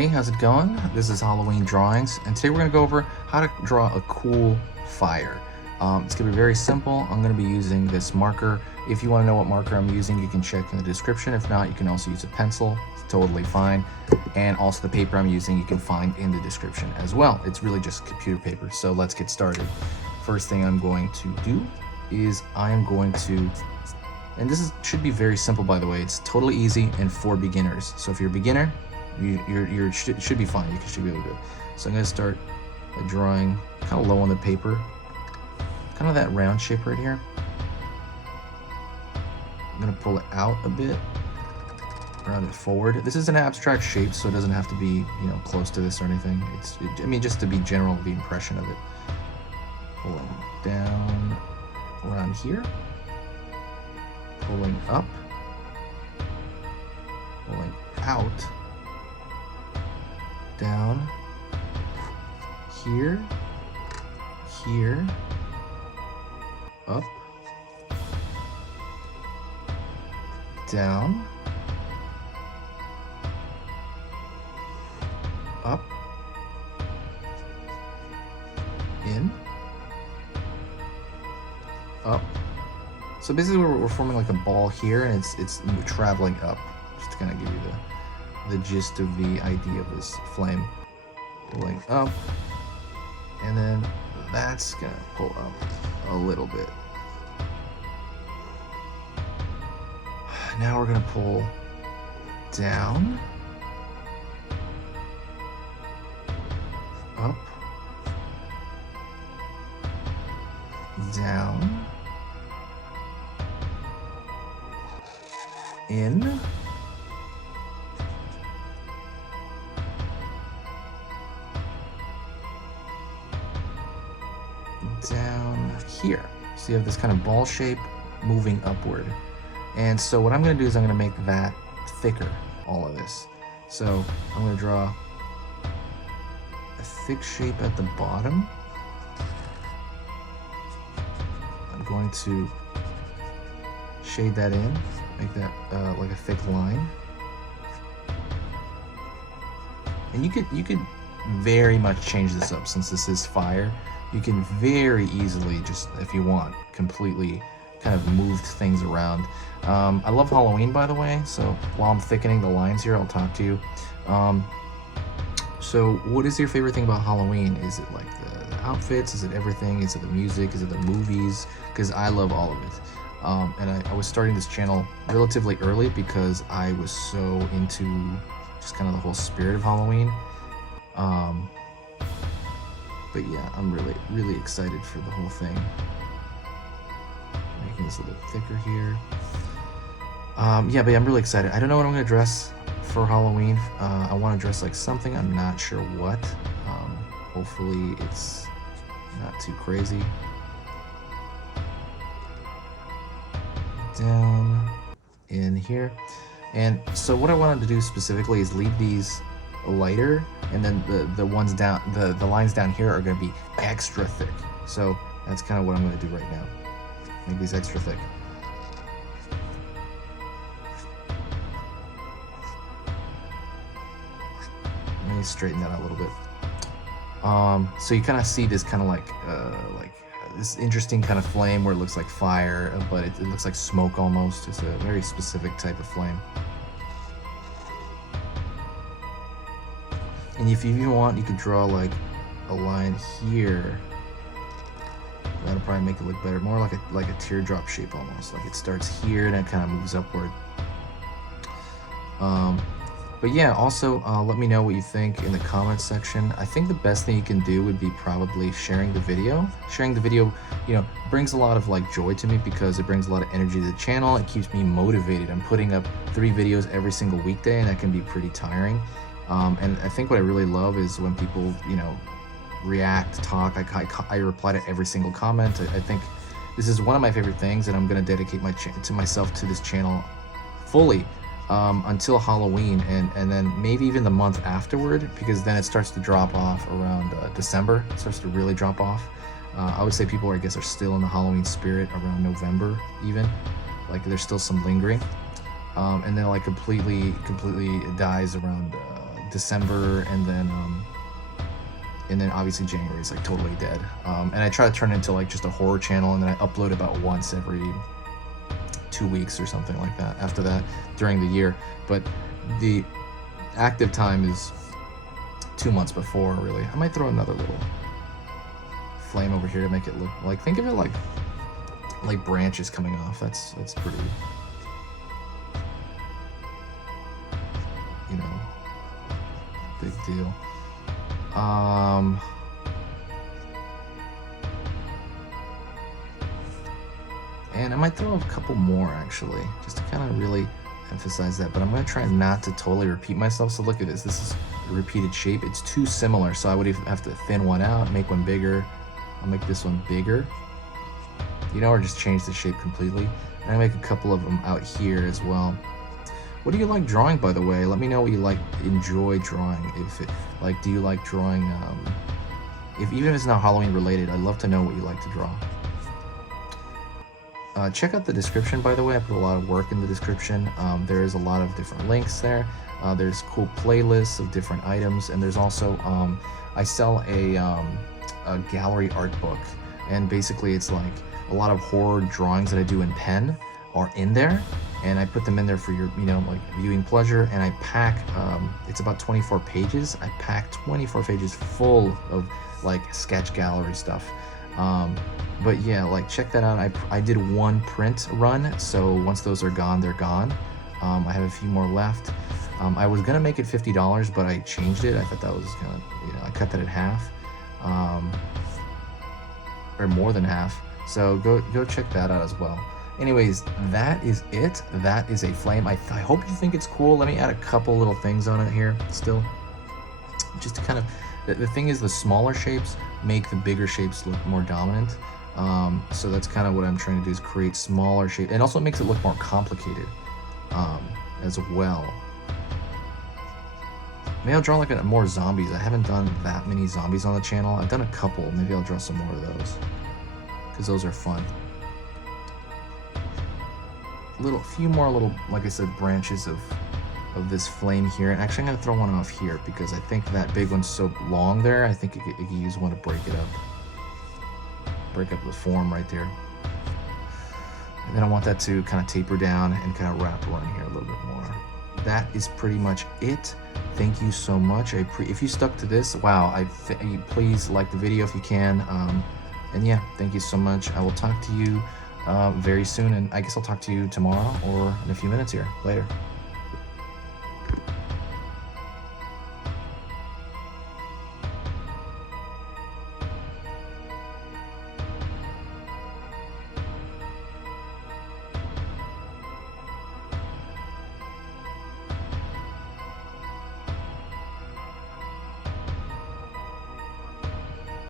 Hey, how's it going? This is Halloween Drawings, and today we're going to go over how to draw a cool fire. It's going to be very simple. I'm going to be using this marker. If you want to know what marker I'm using, you can check in the description. If not, you can also use a pencil. It's totally fine. And also the paper I'm using, you can find in the description as well. It's really just computer paper, so let's get started. First thing I'm going to do is I am going to, and should be very simple, by the way. It's totally easy and for beginners. So if you're a beginner, you should be fine. You should be able to do it. So I'm going to start by drawing kind of low on the paper, kind of that round shape right here. I'm going to pull it out a bit, round it forward. This is an abstract shape, so it doesn't have to be, close to this or anything. I mean, just to be general, the impression of it. Pulling down around here, pulling up, pulling out, down, here, up, down, up, in, up. So basically we're forming like a ball here, and it's traveling up, just to kind of give you the gist of the idea of this flame. Pulling up, and then that's gonna pull up a little bit. Now we're gonna pull down, up, down, in, down here. So you have this kind of ball shape moving upward. And so what I'm going to do is I'm going to make that thicker, all of this. So I'm going to draw a thick shape at the bottom. I'm going to shade that in, make that like a thick line. And you could very much change this up, since this is fire. You can very easily, just if you want, completely kind of move things around. I love Halloween, by the way, so while I'm thickening the lines here, I'll talk to you. So what is your favorite thing about Halloween? Is it like the outfits? Is it everything? Is it the music? Is it the movies? Because I love all of it. And I was starting this channel relatively early because I was so into just kind of the whole spirit of Halloween. But yeah, I'm really excited for the whole thing. Making this a little thicker here. Yeah, but I'm really excited. I don't know what I'm gonna dress for Halloween. I want to dress like something. I'm not sure what. Hopefully it's not too crazy. Down in here. And so what I wanted to do specifically is leave these lighter, and then the ones down, the lines down here are going to be extra thick. So that's kind of what I'm going to do right now. Make these extra thick. Let me straighten that out a little bit. So you kind of see this kind of like this interesting kind of flame where it looks like fire, but it looks like smoke almost. It's a very specific type of flame. And if you even want, you could draw like a line here. That'll probably make it look better. More like a teardrop shape almost. Like it starts here and it kind of moves upward. But yeah, also let me know what you think in the comments section. I think the best thing you can do would be probably sharing the video. Sharing the video, brings a lot of joy to me, because it brings a lot of energy to the channel. It keeps me motivated. I'm putting up 3 videos every single weekday, and that can be pretty tiring. And I think what I really love is when people, react, talk. I reply to every single comment. I think this is one of my favorite things, and I'm going to dedicate myself to this channel fully until Halloween, and then maybe even the month afterward, because then it starts to drop off around December. It starts to really drop off. I would say people, I guess, are still in the Halloween spirit around November even. Like there's still some lingering. And then completely dies around December, and then obviously January is like totally dead. And I try to turn it into like just a horror channel, and then I upload about once every 2 weeks or something like that after that during the year. But the active time is 2 months before, really. I might throw another little flame over here to make it look like, think of it like branches coming off. That's pretty, you know, big deal. And I might throw a couple more actually, just to kind of really emphasize that, but I'm going to try not to totally repeat myself. So look at this. This is a repeated shape. It's too similar, so I would even have to thin one out, make one bigger. I'll make this one bigger, you know, or just change the shape completely. And I make a couple of them out here as well. What do you like drawing, by the way? Let me know what you enjoy drawing. If it, like, do you like drawing, even if it's not Halloween related, I'd love to know what you like to draw. Check out the description, by the way. I put a lot of work in the description. There is a lot of different links there. There's cool playlists of different items, and there's also, I sell a gallery art book, and basically it's like a lot of horror drawings that I do in pen are in there, and I put them in there for your, you know, like viewing pleasure. And I pack, it's about 24 pages. I pack 24 pages full of like sketch gallery stuff. But yeah, like check that out. I did one print run, so once those are gone, they're gone. I have a few more left. I was gonna make it $50, but I changed it. I thought that was kind of, you know, I cut that in half, or more than half. So go check that out as well. Anyways, that is it. That is a flame. I hope you think it's cool. Let me add a couple little things on it here still, just to kind of, the thing is, the smaller shapes make the bigger shapes look more dominant. So that's kind of what I'm trying to do, is create smaller shapes, and also it makes it look more complicated as well. Maybe I'll draw like more zombies. I haven't done that many zombies on the channel. I've done a couple. Maybe I'll draw some more of those, because those are fun. Few more little, like I said, branches of this flame here. And actually I'm gonna throw one off here, because I think that big one's so long there. I think it could use one to break it up. Break up the form right there. And then I want that to kind of taper down and kind of wrap around here a little bit more. That is pretty much it. Thank you so much. If you stuck to this, wow, please like the video if you can. And yeah, thank you so much. I will talk to you very soon, and I guess I'll talk to you tomorrow or in a few minutes here. Later.